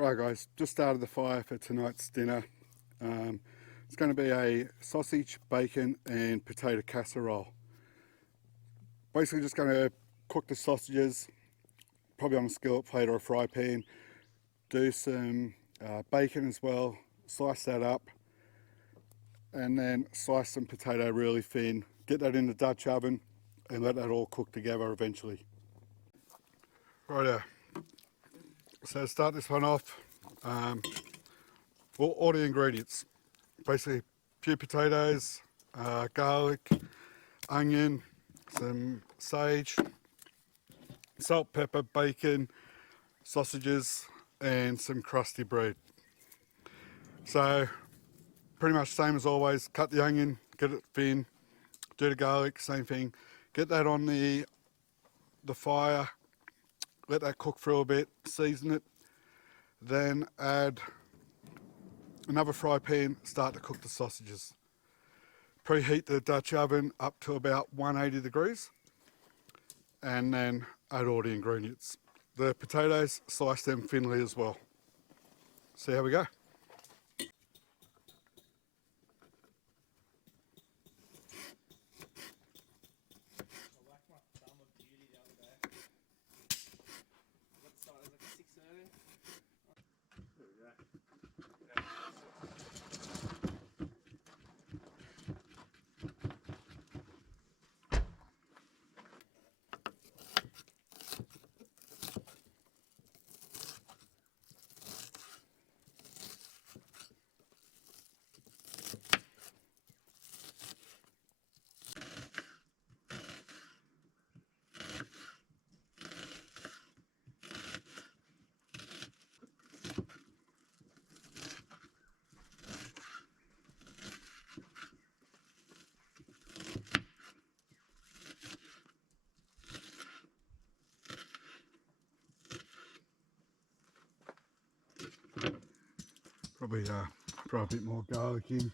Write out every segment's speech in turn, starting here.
Right guys, just started the fire for tonight's dinner. It's going to be a sausage, bacon and potato casserole. Basically just going to cook the sausages, probably on a skillet plate or a fry pan. Do some bacon as well, slice that up, and then slice some potato really thin. Get that in the Dutch oven and let that all cook together eventually. Righto, so to start this one off, all the ingredients. Basically a few potatoes, garlic, onion, some sage, salt, pepper, bacon, sausages and some crusty bread. So pretty much same as always, cut the onion, get it thin, do the garlic, same thing, get that on the fire, let that cook for a bit, season it, then add another fry pan, start to cook the sausages. Preheat the Dutch oven up to about 180 degrees and then add all the ingredients. The potatoes, slice them thinly as well. See how we go. Probably throw a bit more garlic in.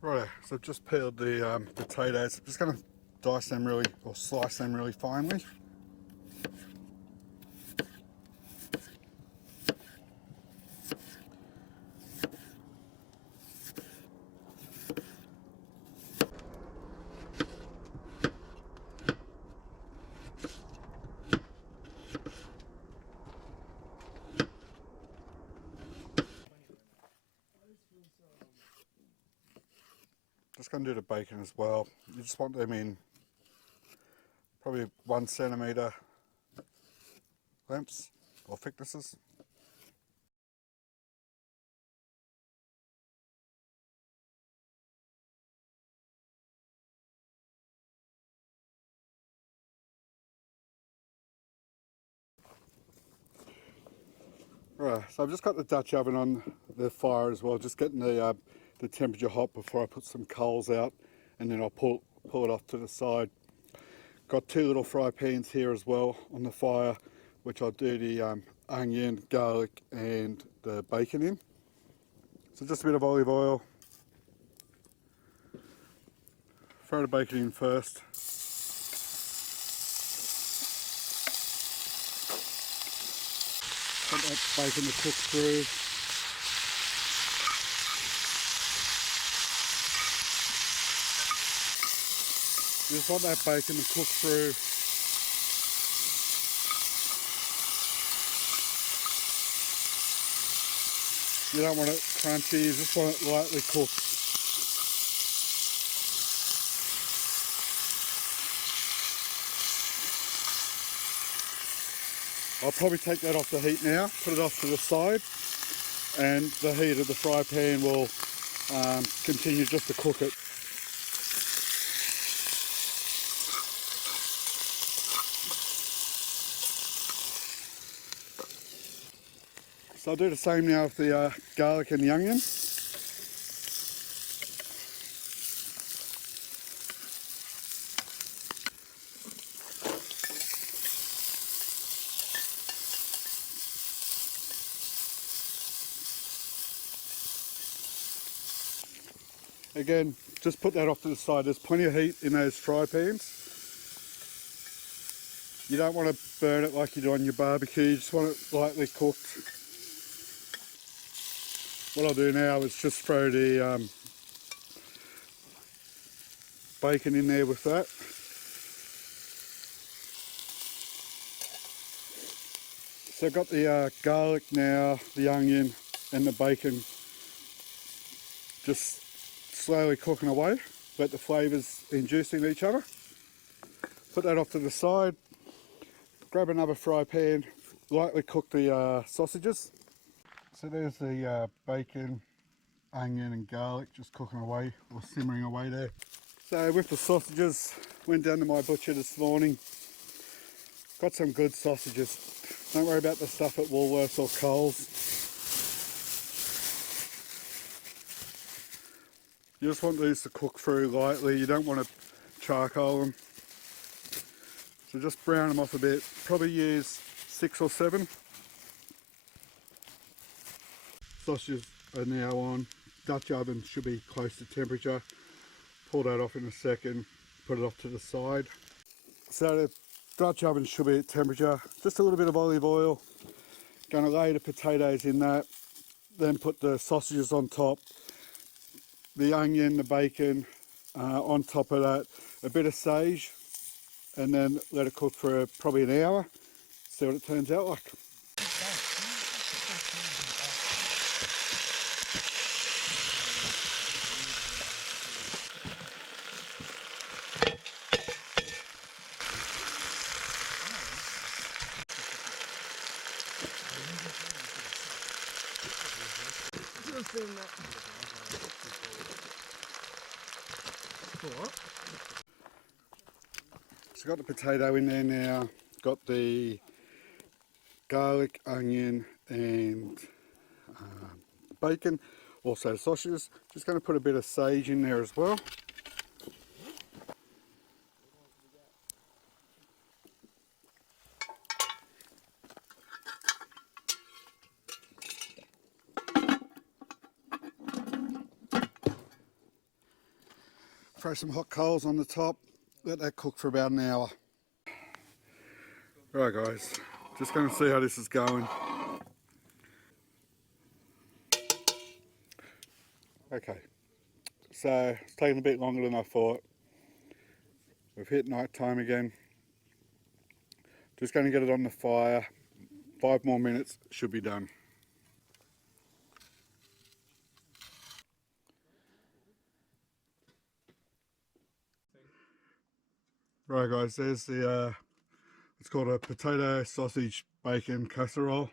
Right, so I've just peeled the potatoes. I'm just going to dice them really, or slice them really finely. Just going to do the bacon as well. You just want them in probably 1 centimetre lengths or thicknesses. Right, so I've just got the Dutch oven on the fire as well, just getting the temperature hot before I put some coals out, and then I'll pull it off to the side. Got 2 little fry pans here as well on the fire, which I'll do the onion, garlic and the bacon in. So just a bit of olive oil. Throw the bacon in first. Let that bacon to cook through. You just want that bacon to cook through. You don't want it crunchy, you just want it lightly cooked. I'll probably take that off the heat now, put it off to the side, and the heat of the fry pan will continue just to cook it. So I'll do the same now with the garlic and the onion. Again, just put that off to the side. There's plenty of heat in those fry pans. You don't want to burn it like you do on your barbecue, you just want it lightly cooked. What I'll do now is just throw the bacon in there with that. So I've got the garlic now, the onion and the bacon just slowly cooking away. Let the flavours induce in each other. Put that off to the side. Grab another fry pan, lightly cook the sausages. So there's the bacon, onion and garlic just cooking away or simmering away there. So with the sausages, went down to my butcher this morning. Got some good sausages. Don't worry about the stuff at Woolworths or Coles. You just want these to cook through lightly. You don't want to charcoal them. So just brown them off a bit. Probably use 6 or 7. Sausages are now on. Dutch oven should be close to temperature. Pull that off in a second. Put it off to the side. So the Dutch oven should be at temperature. Just a little bit of olive oil. Going to lay the potatoes in that. Then put the sausages on top. The onion, the bacon on top of that. A bit of sage. And then let it cook for probably an hour. See what it turns out like. So got the potato in there now, got the garlic, onion and bacon, also sausages. Just going to put a bit of sage in there as well. Throw some hot coals on the top, let that cook for about an hour. Right guys, just going to see how this is going. Okay, so it's taking a bit longer than I thought. We've hit night time again. Just going to get it on the fire. 5 more minutes, should be done. Right guys, there's the, it's called a potato sausage bacon casserole.